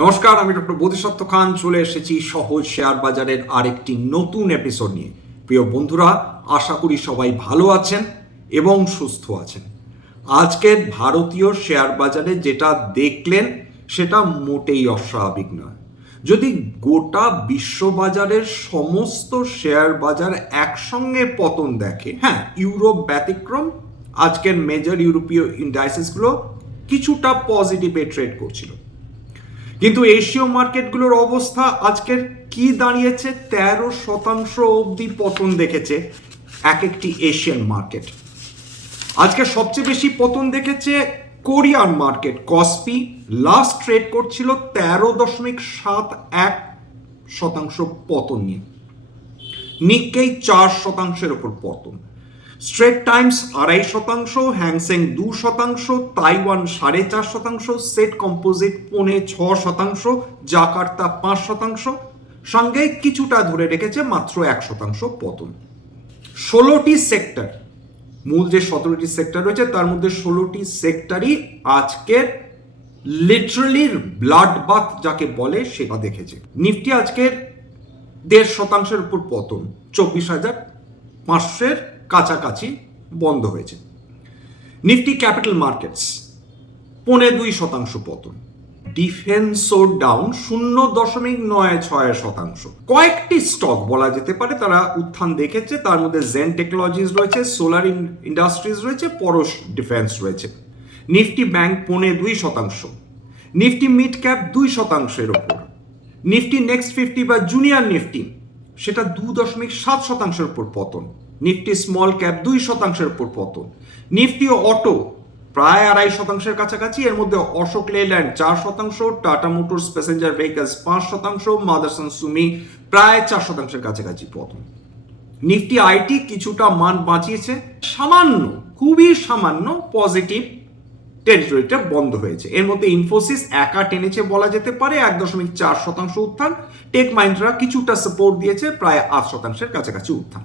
নমস্কার, আমি ডক্টর বোধিসত্ত্ব খান চলে এসেছি সহজ শেয়ার বাজারের আরেকটি নতুন এপিসোড নিয়ে। প্রিয় বন্ধুরা, আশা করি সবাই ভালো আছেন এবং সুস্থ আছেন। আজকের ভারতীয় শেয়ার বাজারে যেটা দেখলেন সেটা মোটেই অস্বাভাবিক নয়। যদি গোটা বিশ্ববাজারের সমস্ত শেয়ার বাজার একসঙ্গে পতন দেখে, হ্যাঁ ইউরোপ ব্যতিক্রম, আজকের মেজর ইউরোপীয় ইন্ডাইসেসগুলো কিছুটা পজিটিভে ট্রেড করছিল, কিন্তু এশীয় মার্কেটগুলোর অবস্থা আজকের কি দাঁড়িয়েছে? 13% অবধি পতন দেখেছে এক একটি এশিয়ান মার্কেট। আজকে সবচেয়ে বেশি পতন দেখেছে কোরিয়ান মার্কেট। কসপি লাস্ট ট্রেড করছিল 13.71% পতন নিয়ে। নিক্কেই 4%-এর উপর পতন। Straight Times 2.5%, Hang Seng 2%, Taiwan 4.5%, set composite 6.5%, Jakarta 5%, সঙ্গে কিছুটা ধরে রেখেছে মাত্র 1% পতন। 16টি সেক্টর, মূল যে 17টি সেক্টর রয়েছে তার মধ্যে 16টি সেক্টরই আজকের লিটারালি ব্লাড বাথ যাকে বলে সেটা দেখেছে। নিফটি আজকের 1.5%-এর উপর পতন, 24,500-এর কাছাকাছি বন্ধ হয়েছে। নিফটি ক্যাপিটাল মার্কেটস 2.5% পতন। ডিফেন্সও ডাউন 0.96%। কয়েকটি স্টক বলা যেতে পারে তারা উত্থান দেখেছে, তার মধ্যে জেন টেকনোলজিস রয়েছে, সোলার ইন্ডাস্ট্রিজ রয়েছে, পরশ ডিফেন্স রয়েছে। Nifty bank 2.5%, Nifty mid cap 2%-এর ওপর। নিফটি নেক্সট 50 বা জুনিয়র নিফটি সেটা 2.7%-এর উপর পতন। নিফটি স্মল ক্যাপ 2%-এর উপর পতন। নিফটি অটো প্রায় 2.5%-এর কাছাকাছি, এর মধ্যে অশোক লেল্যান্ড 4%, টাটা মোটরস প্যাসেঞ্জার ভেহিকলস 5%, মাদারসন সুমি প্রায় 4%-এর কাছাকাছি পতন। নিফটি আইটি কিছুটা মান বাঁচিয়েছে, সামান্য, খুবই সামান্য পজিটিভ টেরিটরিটা বন্ধ হয়েছে। এর মধ্যে ইনফোসিস একা টেনেছে বলা যেতে পারে, 1.4% উত্থান। টেক মাইন্ড্রা কিছুটা সাপোর্ট দিয়েছে, প্রায় 8%-এর কাছাকাছি উত্থান।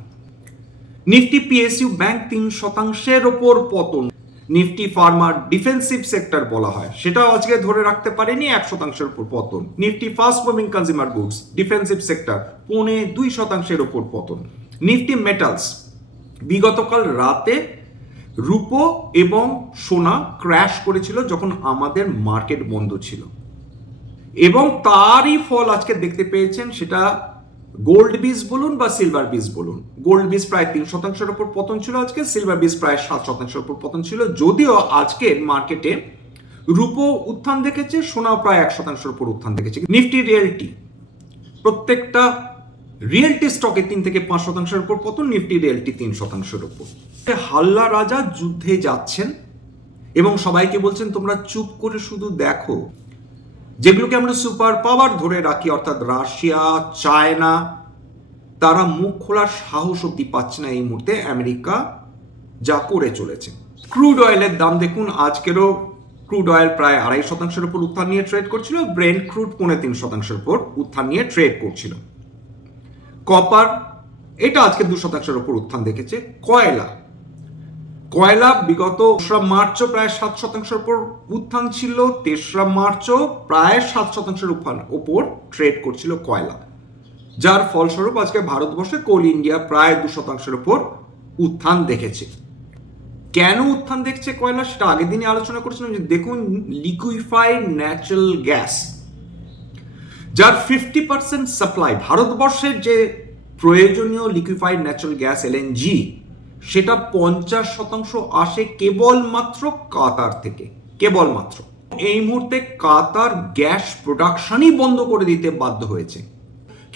নিফটি পিএসইউ ব্যাংক 3%-এর ওপর পতন। নিফটি ফার্মা ডিফেন্সিভ সেক্টর বলা হয়, সেটাও আজকে ধরে রাখতে পারেনি, 1%-এর উপর পতন। Nifty fast moving consumer goods defensive sector 2.5%-এর উপর পতন। নিফটি মেটালস বিগতকাল রাতে রূপো এবং সোনা ক্র্যাশ করেছিল যখন আমাদের মার্কেট বন্ধ ছিল, এবং তারই ফল আজকে দেখতে পেয়েছেন। সেটা গোল্ড বিস বলুন বা সিলভার বিস বলুন। গোল্ড বিস প্রায় 3%-এর উপর পতন ছিল আজকে, সিলভার বিস প্রায় 7%-এর উপর পতন ছিল। যদিও আজকের মার্কেটে রূপো উত্থান দেখেছে, সোনা প্রায় 1%-এর উপর উত্থান দেখেছে। নিফটি রিয়েলটি, প্রত্যেকটা রিয়েলটি স্টকে 3-5%-এর উপর পতন। নিফটি রিয়েলটি 3%-এর উপর। হাল্লা রাজা যুদ্ধে যাচ্ছেন এবং সবাইকে বলছেন তোমরা চুপ করে শুধু দেখো। যেগুলোকে আমরা সুপার পাওয়ার ধরে রাখি, অর্থাৎ রাশিয়া, চায়না, তারা মুখ খোলার সাহস অব্দি পাচ্ছে না এই মুহূর্তে আমেরিকা যা করে চলেছে। ক্রুড অয়েলের দাম দেখুন, আজকেরও ক্রুড অয়েল প্রায় 2.5%-এর উপর উত্থান নিয়ে ট্রেড করছিল। ব্রেন্ট ক্রুড 3.5%-এর উপর উত্থান নিয়ে ট্রেড করছিল। কপার এটা আজকে 2%-এর উপর উত্থান দেখেছে। কয়লা বিগত 2রা মার্চও প্রায় 7%-এর উপর উত্থান ছিল, 3রা মার্চও প্রায় 7%-এর উপর ট্রেড করছিল কয়লা, যার ফলস্বরূপ আজকে ভারতবর্ষে কোল ইন্ডিয়া প্রায় 2%-এর উপর উত্থান দেখেছে। কেন উত্থান দেখছে কয়লা সেটা আগের দিনই আলোচনা করেছিলাম। যে দেখুন, লিকুইফাইড ন্যাচারাল গ্যাস যার 50% সাপ্লাই, ভারতবর্ষের যে প্রয়োজনীয় লিকুইফাইড ন্যাচারাল গ্যাস এলএনজি, সেটা 50% আসে কেবলমাত্র কাতার থেকে। কেবলমাত্র এই মুহূর্তে কাতার গ্যাস প্রোডাকশনই বন্ধ করে দিতে বাধ্য হয়েছে।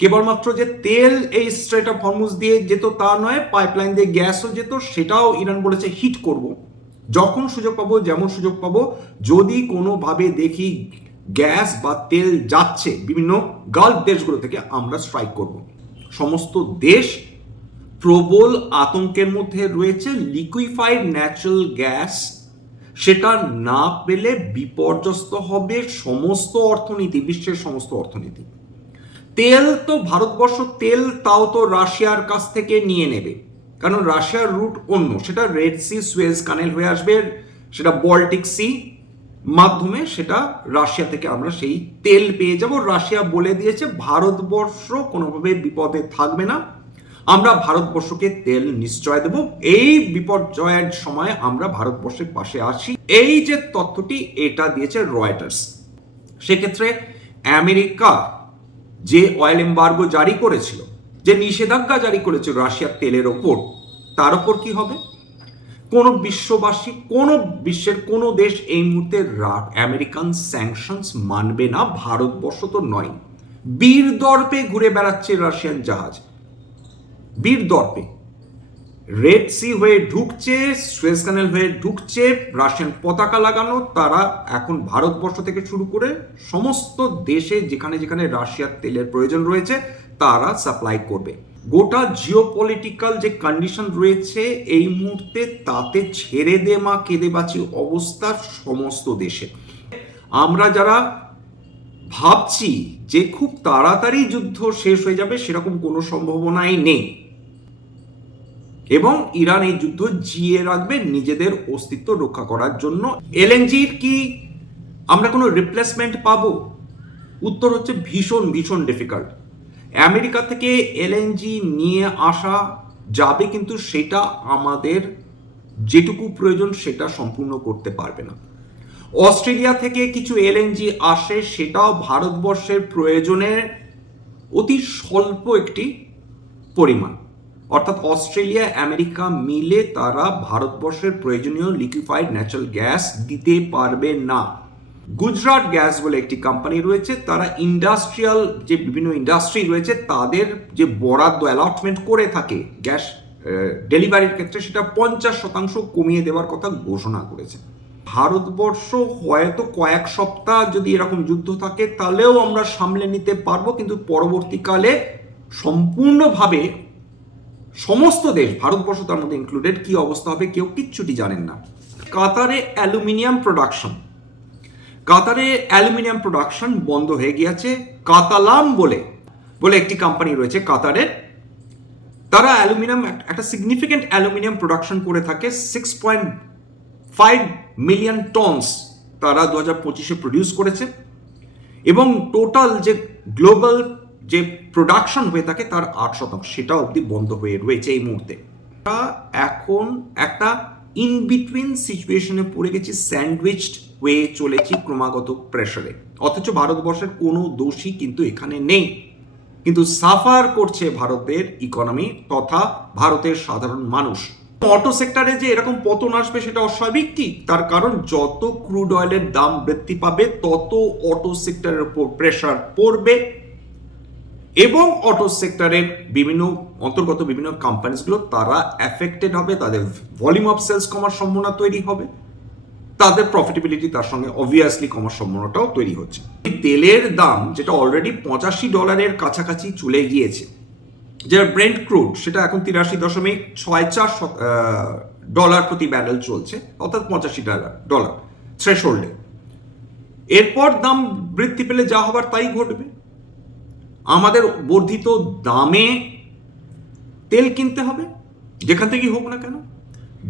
কেবলমাত্র যে তেল এই স্ট্রেট অফ হরমুজ দিয়ে যেত তা নয়, পাইপলাইন দিয়ে গ্যাসও যেত, সেটাও ইরান বলেছে হিট করব, যখন সুযোগ পাবো, যেমন সুযোগ পাবো। যদি কোনোভাবে দেখি গ্যাস বা তেল যাচ্ছে বিভিন্ন গালফ দেশগুলো থেকে, আমরা স্ট্রাইক করব। সমস্ত দেশ প্রবল আতঙ্কের মধ্যে রয়েছে। লিকুইফাইড ন্যাচারাল গ্যাস সেটা না পেলে বিপর্যস্ত হবে সমস্ত অর্থনীতি, বিশ্বের সমস্ত অর্থনীতি। তেল তো ভারতবর্ষ তেল তাও তো রাশিয়ার কাছ থেকে নিয়ে নেবে, কারণ রাশিয়ার রুট অন্য, সেটা রেড সি, সুয়েজ কানেল হয়ে আসবে, সেটা বল্টিক সি, মাধ্যমে সেটা রাশিয়া থেকে আমরা সেই তেল পেয়ে যাব। রাশিয়া বলে দিয়েছে ভারতবর্ষ কোনোভাবে বিপদে থাকবে না, আমরা ভারতবর্ষকে তেল নিশ্চয় দেব, এই বিপর্যয়ের সময় আমরা ভারতবর্ষের পাশে আছি। এই যে তথ্যটি এটা দিয়েছে রয়টার্স। সেক্ষেত্রে আমেরিকা যে অয়েল এম্বার্গো জারি করেছিল, যে নিষেধাজ্ঞা জারি করেছিল রাশিয়ার তেলের ওপর, তার ওপর কি হবে? কোন বিশ্ববাসী, কোন বিশ্বের কোন দেশ এই মুহূর্তে আমেরিকান স্যাংশনস মানবে না, ভারতবর্ষ তো নয়। বীর দর্পে ঘুরে বেড়াচ্ছে রাশিয়ান জাহাজ, বীর দর্পে রেড সি হয়ে ঢুকছে, সুয়েজ ক্যানেল হয়ে ঢুকছে, রাশিয়ান পতাকা লাগানো। তারা এখন ভারতবর্ষ থেকে শুরু করে সমস্ত দেশে যেখানে যেখানে রাশিয়ার তেলের প্রয়োজন রয়েছে তারা সাপ্লাই করবে। গোটা জিওপলিটিক্যাল যে কন্ডিশন রয়েছে এই মুহূর্তে, তাতে ছেড়ে দে মা কেঁদে বাঁচি অবস্থা সমস্ত দেশে। আমরা যারা ভাবছি যে খুব তাড়াতাড়ি যুদ্ধ শেষ হয়ে যাবে, সেরকম কোনো সম্ভাবনাই নেই, এবং ইরান এই যুদ্ধ জিয়ে রাখবে নিজেদের অস্তিত্ব রক্ষা করার জন্য। এলএনজির কি আমরা কোনো রিপ্লেসমেন্ট পাবো? উত্তর হচ্ছে ভীষণ ভীষণ ডিফিকাল্ট। আমেরিকা থেকে এলএনজি নিয়ে আসা যাবে, কিন্তু সেটা আমাদের যেটুকু প্রয়োজন সেটা সম্পূর্ণ করতে পারবে না। অস্ট্রেলিয়া থেকে কিছু এলএনজি আসে, সেটাও ভারতবর্ষের প্রয়োজনের অতি স্বল্প একটি পরিমাণ। অর্থাৎ অস্ট্রেলিয়া আমেরিকা মিলে তারা ভারতবর্ষের প্রয়োজনীয় লিকুইফাইড ন্যাচারাল গ্যাস দিতে পারবে না। গুজরাট গ্যাস বলে একটি কোম্পানি রয়েছে, তারা ইন্ডাস্ট্রিয়াল যে বিভিন্ন ইন্ডাস্ট্রি রয়েছে তাদের যে বরাদ্দ অ্যালটমেন্ট করে থাকে গ্যাস ডেলিভারির ক্ষেত্রে, সেটা 50% কমিয়ে দেওয়ার কথা ঘোষণা করেছে। ভারতবর্ষ হয়তো কয়েক সপ্তাহ যদি এরকম যুদ্ধ থাকে তাহলেও আমরা সামলে নিতে পারবো, কিন্তু পরবর্তীকালে সম্পূর্ণভাবে সমস্ত দেশ, ভারতবর্ষ তার মধ্যে ইনক্লুডেড, কি অবস্থা হবে কেউ কিচ্ছুটি জানেন না। কাতারে অ্যালুমিনিয়াম প্রোডাকশন, কাতারে অ্যালুমিনিয়াম প্রোডাকশন বন্ধ হয়ে গিয়েছে। কাতালাম বলে একটি কোম্পানি রয়েছে কাতারের, তারা অ্যালুমিনিয়াম একটা সিগনিফিক্যান্ট অ্যালুমিনিয়াম প্রোডাকশন করে থাকে। 6.5 মিলিয়ন টনস তারা 2025-এ প্রডিউস করেছে, এবং টোটাল যে গ্লোবাল যে প্রোডাকশন হয়ে থাকে তার 8%, সেটা অবধি বন্ধ হয়ে রয়েছে এই মুহূর্তে। এখন একটা ইন বিটুইন সিচুয়েশনে পড়ে গেছি, স্যান্ডউইচড হয়ে চলেছি ক্রমাগত প্রেসারে। অথচ ভারতবর্ষের কোনো দোষী কিন্তু এখানে নেই, কিন্তু সাফার করছে ভারতের ইকোনমি তথা ভারতের সাধারণ মানুষ। অটো সেক্টরে যে এরকম পতন আসবে সেটা অস্বাভাবিক কি? তার কারণ যত ক্রুড অয়েলের দাম বৃদ্ধি পাবে তত অটো সেক্টরের উপর প্রেসার পড়বে, এবং অটো সেক্টরের বিভিন্ন অন্তর্গত বিভিন্ন কোম্পানিজগুলো তারা এফেক্টেড হবে, তাদের ভলিউম অফ সেলস কমার সম্ভাবনা তৈরি হবে, তাদের প্রফিটেবিলিটি তার সঙ্গে অবভিয়াসলি কমার সম্ভাবনাটাও তৈরি হচ্ছে। তেলের দাম যেটা অলরেডি $85 কাছাকাছি চলে গিয়েছে, যেটা ব্রেন্ট ক্রুড, সেটা এখন $83.64 প্রতি ব্যারেল চলছে, অর্থাৎ $85 থ্রেশহোল্ডে। এরপর দাম বৃদ্ধি পেলে যা হবার তাই ঘটবে। আমাদের বর্ধিত দামে তেল কিনতে হবে যেখান থেকেই হোক না কেন।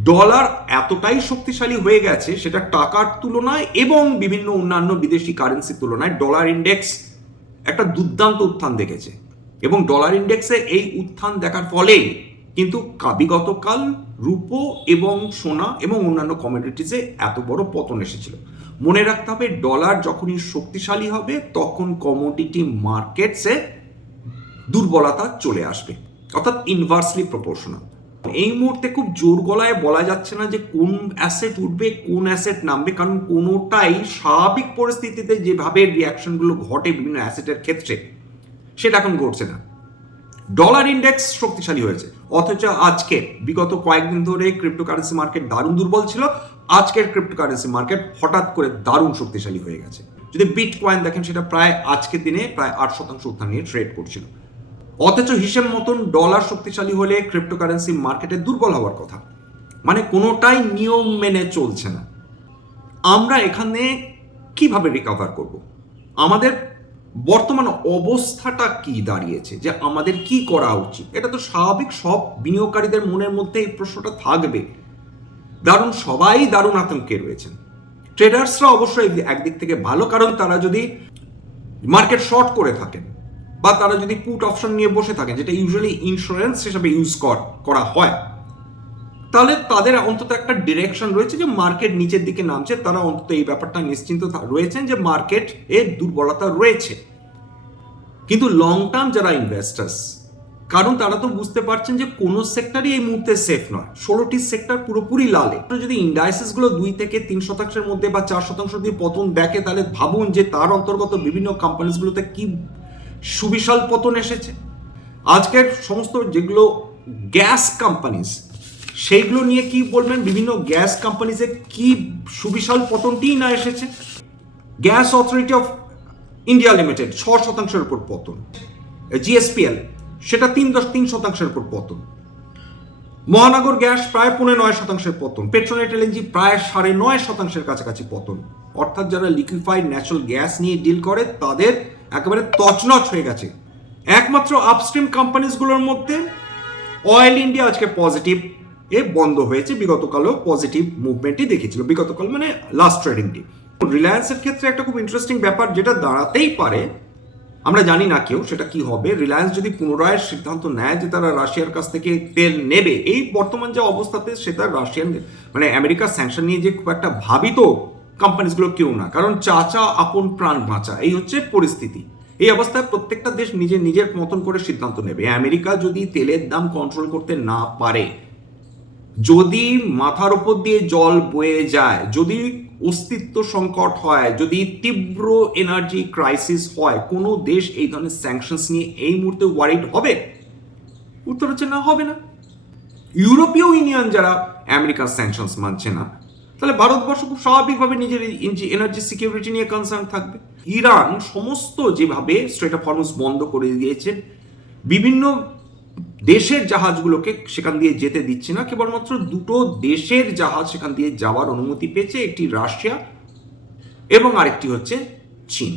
ডলার এতটাই শক্তিশালী হয়ে গেছে, সেটা টাকার তুলনায় এবং বিভিন্ন অন্যান্য বিদেশি কারেন্সির তুলনায় ডলার ইন্ডেক্স একটা দুর্দান্ত উত্থান দেখেছে, এবং ডলার ইন্ডেক্সে এই উত্থান দেখার ফলেই কিন্তু বিগতকাল রূপো এবং সোনা এবং অন্যান্য কমোডিটিসে এত বড় পতন এসেছিল। মনে রাখতে হবে, ডলার যখনই শক্তিশালী হবে তখন কমোডিটি মার্কেটসে দুর্বলতা চলে আসবে, অর্থাৎ ইনভার্সলি প্রপোর্শনাল। এই মুহূর্তে খুব জোর গলায় বলা যাচ্ছে না যে কোন অ্যাসেট উঠবে কোন অ্যাসেট নামবে, কারণ কোনোটাই স্বাভাবিক পরিস্থিতিতে যেভাবে রিয়াকশনগুলো ঘটে বিভিন্ন অ্যাসেটের ক্ষেত্রে সেটা এখন ঘটছে না। ডলার ইন্ডেক্স শক্তিশালী হয়েছে, অথচ আজকে বিগত কয়েকদিন ধরে ক্রিপ্টোকারেন্সি মার্কেট দারুণ দুর্বল ছিল, আজকের ক্রিপ্টোকারেন্সি মার্কেট হঠাৎ করে দারুণ শক্তিশালী হয়ে গেছে। যদি বিটকয়েন দেখেন, সেটা প্রায় আজকের দিনে প্রায় 8% উত্থান নিয়ে ট্রেড করছিল। অথচ হিসেব মতন ডলার শক্তিশালী হলে ক্রিপ্টোকারেন্সি মার্কেটে দুর্বল হওয়ার কথা, মানে কোনোটাই নিয়ম মেনে চলছে না। আমরা এখানে কিভাবে রিকভার করব? আমাদের বর্তমান অবস্থাটা কি দাঁড়িয়েছে, যে আমাদের কি করা উচিত? এটা তো স্বাভাবিক, সব বিনিয়োগকারীদের মনের মধ্যে এই প্রশ্নটা থাকবে। সবাই দারুণ আতঙ্কে রয়েছেন। ট্রেডার্সরা অবশ্যই একদিক থেকে ভালো, কারণ তারা যদি মার্কেট শর্ট করে থাকেন বা তারা যদি পুট অপশন নিয়ে বসে থাকেন, যেটা ইউজুয়ালি ইন্স্যুরেন্স হিসাবে ইউজ করা হয়, তাহলে তাদের অন্তত একটা ডিরেকশন রয়েছে যে মার্কেট নিচের দিকে নামছে, তারা অন্তত এই ব্যাপারটা নিশ্চিন্ত রয়েছেন যে মার্কেট এর দুর্বলতা রয়েছে। কিন্তু লং টার্ম যারা ইনভেস্টার্স, কারণ তারা তো বুঝতে পারছেন যে কোনো সেক্টরই এই মুহূর্তে সেফ নয়, 16টি সেক্টর পুরোপুরি লালে। যদি ইন্ডাইসিস গুলো 2-3% মধ্যে বা 4% দিয়ে পতন দেখে, তাহলে ভাবুন যে তার অন্তর্গত বিভিন্ন কোম্পানিজ গুলোতে কি সুবিশাল পতন এসেছে। আজকের সমস্ত যেগুলো গ্যাস কোম্পানিজ, সেইগুলো নিয়ে কি বলবেন, বিভিন্ন গ্যাস কোম্পানিজে কি সুবিশাল পতনটিই না এসেছে। Gas authority of India limited 6% উপর পতন, জিএসপিএল সেটা 3.3% উপর পতন, মহানগর গ্যাস প্রায় 9.5% পতন, পেট্রোনেট এলএনজি প্রায় 9.5% কাছাকাছি পতন। অর্থাৎ যারা লিকুইফাইড ন্যাচারাল গ্যাস নিয়ে ডিল করে তাদের একেবারে তছনছ হয়ে গেছে। একমাত্র আপস্ট্রিম কোম্পানিজগুলোর মধ্যে অয়েল ইন্ডিয়া আজকে পজিটিভ বন্ধ হয়েছে, বিগতকালও পজিটিভ মুভমেন্টই দেখেছিল, বিগতকাল মানে লাস্ট ট্রেডিং ডে। রিলায়েন্সের ক্ষেত্রে একটা খুব ইন্টারেস্টিং ব্যাপার যেটা দাঁড়াতেই পারে, আমরা জানি না কেউ সেটা কি হবে। রিলায়েন্স যদি পুনরায় সিদ্ধান্ত নেয় যে তারা রাশিয়ার কাছ থেকে তেল নেবে, এই বর্তমান যে অবস্থাতে সেটা রাশিয়ান মানে আমেরিকার স্যাংশন নিয়ে যে খুব একটা ভাবিত কোম্পানিজগুলো কেউ না, কারণ চাচা আপন প্রাণ বাঁচা, এই হচ্ছে পরিস্থিতি। এই অবস্থায় প্রত্যেকটা দেশ নিজের মতন করে সিদ্ধান্ত নেবে। আমেরিকা যদি তেলের দাম কন্ট্রোল করতে না পারে, যদি মাথার উপর দিয়ে জল বয়ে যায়, যদি অস্তিত্ব সংকট হয়, যদি তীব্র এনার্জি ক্রাইসিস হয়, কোনো দেশ এই ধরনের স্যাংশনস নিয়ে এই মুহূর্তে ওয়ারিড হবে? উত্তর হচ্ছে না, হবে না। ইউরোপীয় ইউনিয়ন যারা আমেরিকার স্যাংশনস মানছে না, তাহলে ভারতবর্ষ খুব স্বাভাবিকভাবে নিজের এনার্জি সিকিউরিটি নিয়ে কনসার্ন থাকবে। ইরান সমস্ত যেভাবে স্ট্রেট অফ হরমুজ বন্ধ করে দিয়েছে, বিভিন্ন দেশের জাহাজগুলোকে সেখান দিয়ে যেতে দিচ্ছে না, কেবলমাত্র দুটো দেশের জাহাজ সেখান দিয়ে যাওয়ার অনুমতি পেয়েছে, একটি রাশিয়া এবং আরেকটি হচ্ছে চীন।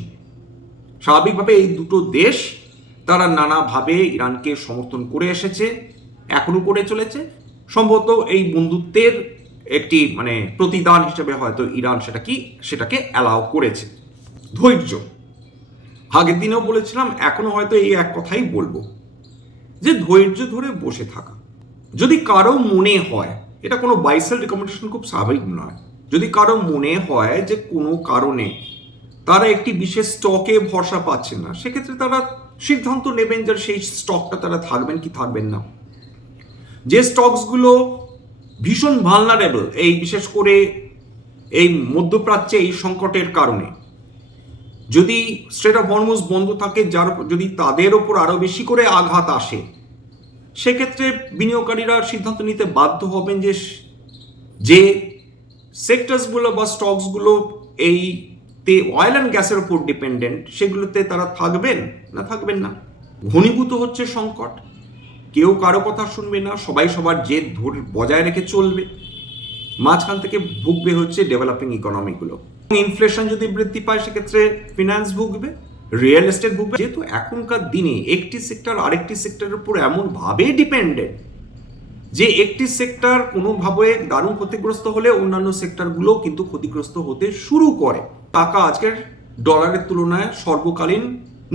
স্বাভাবিকভাবে এই দুটো দেশ তারা নানাভাবে ইরানকে সমর্থন করে এসেছে, এখনো করে চলেছে। সম্ভবত এই বন্ধুত্বের একটি মানে প্রতিদান হিসেবে হয়তো ইরান সেটাকে অ্যালাউ করেছে। ধৈর্য, আগের দিনেও বলেছিলাম, এখনো হয়তো এই এক কথাই বলবো, যে ধৈর্য ধরে বসে থাকা। যদি কারো মনে হয়, এটা কোনো বাইসেল রিকমেন্ডেশন, খুব স্বাভাবিক নয়, যদি কারো মনে হয় যে কোনো কারণে তারা একটি বিশেষ স্টকে ভরসা পাচ্ছেন না, সেক্ষেত্রে তারা সিদ্ধান্ত নেবেন যে সেই স্টকটা তারা থাকবেন কি থাকবেন না। যে স্টকসগুলো ভীষণ ভালনারেবল, এই বিশেষ করে এই মধ্যপ্রাচ্যে এই সংকটের কারণে, যদি স্ট্রেট অফ হরমুজ বন্ধ থাকে, যদি তাদের ওপর আরো বেশি করে আঘাত আসে, সেক্ষেত্রে বিনিয়োগকারীরা সিদ্ধান্ত নিতে বাধ্য হবেন যে সেক্টরসগুলো বা স্টকসগুলো এই অয়েল অ্যান্ড গ্যাসের উপর ডিপেন্ডেন্ট, সেগুলোতে তারা থাকবেন না থাকবেন না। ঘনীভূত হচ্ছে সংকট, কেউ কারো কথা শুনবে না, সবাই সবার জেদ বজায় রেখে চলবে, মাঝখান থেকে ভুগবে হচ্ছে ডেভেলপিং ইকোনমিগুলো। ইনফ্লেশন যদি বৃদ্ধি পায়, সেক্ষেত্রে ফিনান্স ভুগবে, রিয়েল এস্টেট ভুগবে। যেহেতু এখনকার দিনে একটি সেক্টর আরেকটি সেক্টরের উপর এমন ভাবে ডিপেন্ডেন্ট যে একটি সেক্টর কোনোভাবে দারুণ ক্ষতিগ্রস্ত হলে অন্যান্য সেক্টরগুলো কিন্তু ক্ষতিগ্রস্ত হতে শুরু করে। টাকা আজকের ডলারের তুলনায় সর্বকালীন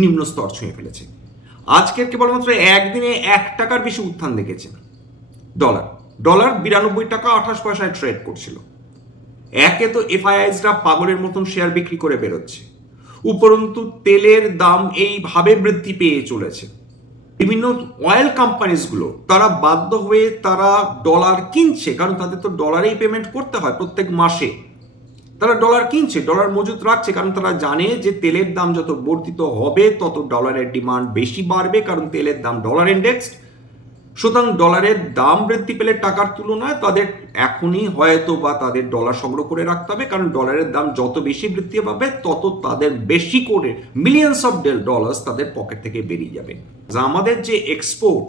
নিম্ন স্তর ছুঁয়ে ফেলেছে। আজকের কেবলমাত্র একদিনে 1 টাকার বেশি উত্থান দেখেছে ডলার 92 টাকা 28 পয়সায় ট্রেড করছিল। একে তো এফআইআইসরা পাগলের মতন শেয়ার বিক্রি করে বেরোচ্ছে, উপরন্তু তেলের দাম এইভাবে বৃদ্ধি পেয়ে চলেছে। বিভিন্ন অয়েল কোম্পানিজগুলো তারা বাধ্য হয়ে তারা ডলার কিনছে, কারণ তাদের তো ডলারেই পেমেন্ট করতে হয় প্রত্যেক মাসে। তারা ডলার কিনছে, ডলার মজুত রাখছে, কারণ তারা জানে যে তেলের দাম যত বর্ধিত হবে তত ডলারের ডিমান্ড বেশি বাড়বে, কারণ তেলের দাম ডলার ইন্ডেক্সড। সুতরাং ডলারের দাম বৃদ্ধি পেলে টাকার তুলনায় তাদের এখনই হয়তো বা তাদের ডলার সংগ্রহ করে রাখতে হবে, কারণ ডলারের দাম যত বেশি বৃদ্ধি পাবে তত তাদের বেশি করে মিলিয়ন্স অফ ডলার্স তাদের পকেট থেকে বেরিয়ে যাবে। আমাদের যে এক্সপোর্ট,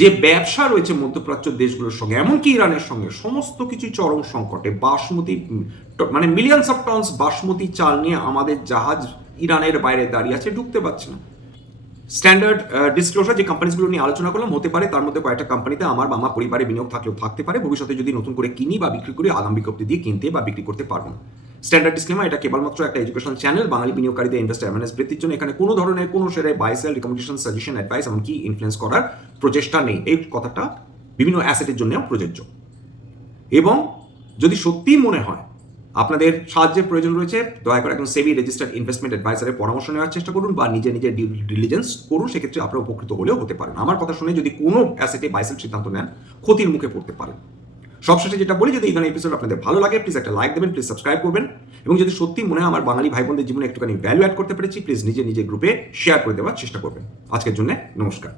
যে ব্যবসা রয়েছে মধ্যপ্রাচ্য দেশগুলোর সঙ্গে, এমনকি ইরানের সঙ্গে, সমস্ত কিছু চরম সংকটে। বাসমতি মানে মিলিয়ন্স অফ টনস বাসমতি চাল নিয়ে আমাদের জাহাজ ইরানের বাইরে দাঁড়িয়ে আছে, ঢুকতে পারছে না। স্ট্যান্ডার্ড ডিসক্লোজার যে কোম্পানিগুলো নিয়ে আলোচনা করলাম, হতে পারে তার মধ্যে কয়েকটা কোম্পানিতে আমার বা আমার পরিবারে বিনিয়োগ থাকলেও থাকতে পারে, ভবিষ্যতে যদি নতুন করে কিনি বা বিক্রি করি আগাম বিজ্ঞপ্তি দিয়ে কিনতে বা বিক্রি করতে পারবো না। স্ট্যান্ডার্ড ডিসক্লেমার, এটা কেবলমাত্র একটা এডুকেশন চ্যানেল। বাঙালি বিনিয়োগকারীদের ইনভেস্টার অ্যাওয়ারনেস বৃদ্ধির জন্য এখানে কোনো ধরনের কোনো শেয়ারে buy sell, recommendation, suggestion, advice এমনকি ইনফ্লুয়েন্স করার প্রচেষ্টা নেই। এই কথাটা বিভিন্ন অ্যাসেটের জন্যও প্রযোজ্য। এবং যদি সত্যিই মনে হয় আপনাদের সাহায্যের প্রয়োজন রয়েছে, দয়া করে একজন সেবি রেজিস্টার্ড ইনভেস্টমেন্ট অ্যাডভাইসারের পরামর্শ নেওয়ার চেষ্টা করুন বা নিজে নিজে ডিউ ডিলিজেন্স করুন। সেক্ষেত্রে আপনারা উপকৃত হলেও হতে পারেন। আমার কথা শুনে যদি কোনো অ্যাসেটে বাইসেল সিদ্ধান্ত নেন, ক্ষতির মুখে পড়তে পারেন। সবশেষে যেটা বলি, যদি এই ধরনের এপিসোড আপনাদের ভালো লাগে প্লিজ একটা লাইক দেবেন, প্লিজ সাবস্ক্রাইব করবেন, এবং যদি সত্যি মনে হয় আমার বাঙালি ভাই বোনদের জীবনে একটুখানি ভ্যালু অ্যাড করতে পেরেছি, প্লিজ নিজে নিজে গ্রুপে শেয়ার করে দেওয়ার চেষ্টা করবেন। আজকের জন্য নমস্কার।